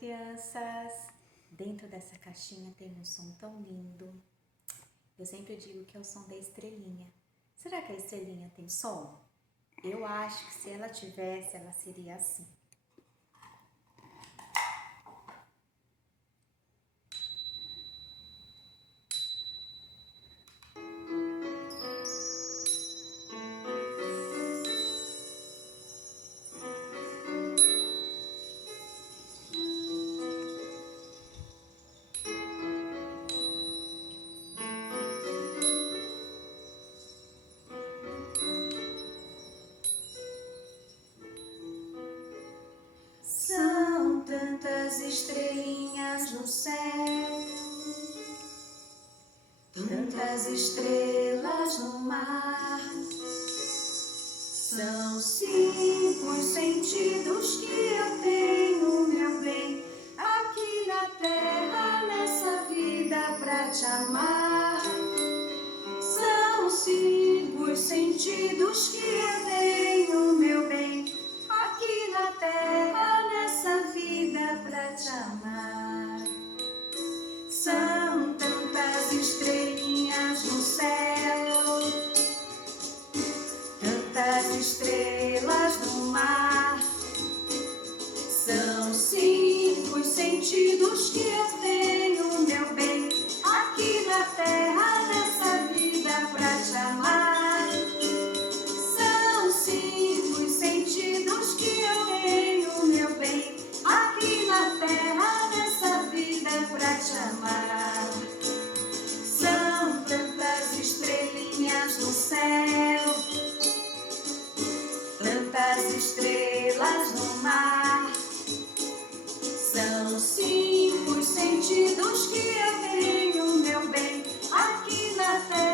crianças! Dentro dessa caixinha tem um som tão lindo. Eu sempre digo que é o som da estrelinha. Será que a estrelinha tem som? Eu acho que se ela tivesse, ela seria assim. São tantas estrelinhas no céu, tantas estrelas no mar. São 5 os sentidos que eu tenho, meu bem, aqui na terra, nessa vida pra te amar. São 5 os sentidos que eu tenho, meu bem, aqui na terra, nessa vida pra te amar. São tantas estrelinhas no céu, tantas estrelas no mar. São 5 os sentidos que eu tenho, meu bem, aqui na terra, nessa vida pra te amar. São 5 os sentidos que eu tenho, meu bem, aqui na terra, nessa vida pra te amar. São tantas estrelinhas no céu, tantas estrelas no mar. São 5 os sentidos que eu tenho, meu bem, aqui na terra.